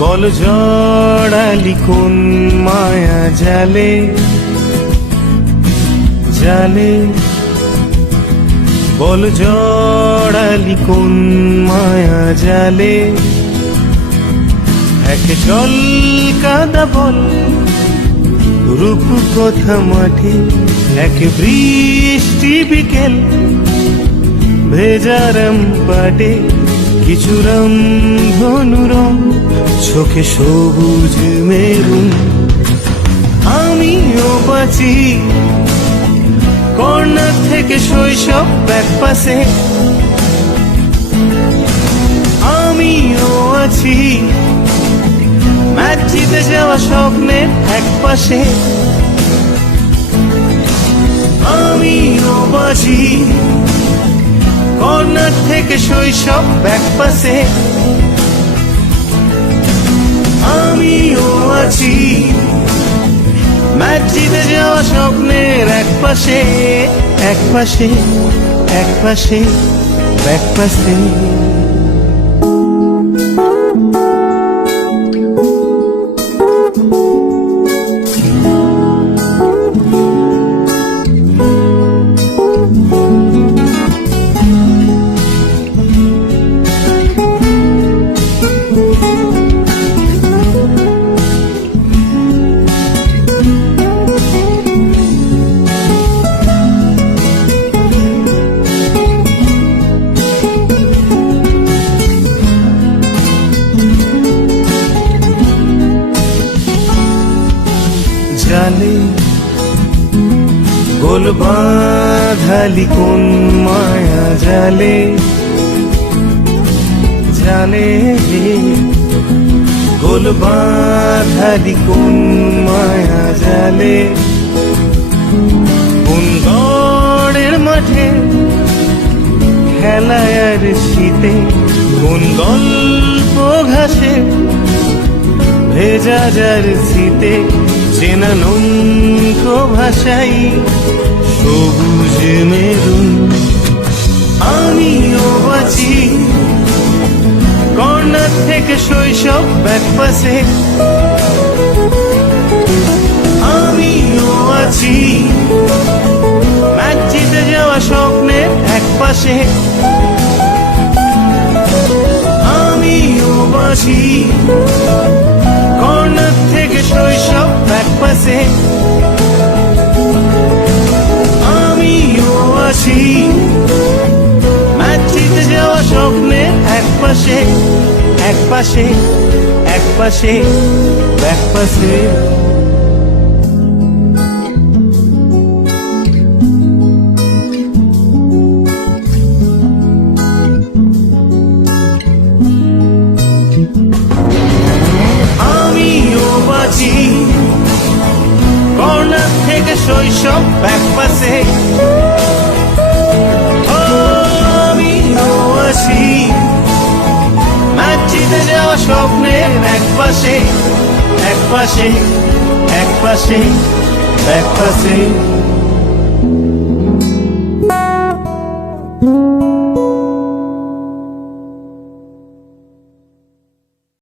বল জড়ালি কোন মায়া জালে জালে, বল জড়ালি কোন মায়া জালে। এক জল কাদা বল রূপ কথা মাটি, এক বৃষ্টি বিকেল ভেজারাম পাটে, কিছু রংধনু রং চোখে সবুজ মেরুন। আমিও বাঁচি কর্নার থেকে শৈশব এক পাশে, আমিও আছি ম্যাচ জিতে যাওয়া স্বপ্নের এক পাশে। আমিও বাঁচি কর্নার থেকে শৈশব এক পাশে, আমিও আছি ম্যাচ জিতে যাওয়া স্বপ্নের এক পাশে, এক পাশে, এক পাশে, এক পাশে। জালে গোল বাঁধালি কোন মায়া জালে জালে, গোল বাঁধালি কোন মায়া জালে। কোন গড়ের মাঠে খেলায় আর শীতে, কোন গল্প ঘাসে ভেজা জার্সিতে, চেনা নৌক ভাষাই সবুজ মেরুন। আমিও বাঁচি কর্নার থেকে শৈশব এক পাশে, আমিও আছি ম্যাচ জিতে যাওয়া স্বপ্নের এক পাশে, আমিও বাঁচি কর্নার থেকে শৈশব এক পাশে, আমিও আছি ম্যাচ জিতে যাওয়া স্বপ্নের এক পাশে, এক পাশে, এক পাশে, এক পাশে। কর্নার থেকে শৈশব এক পাশে, আমিও আছি ম্যাচ জিতে যাওয়া স্বপ্নের এক পাশে, এক পাশে, এক পাশে, এক পাশে।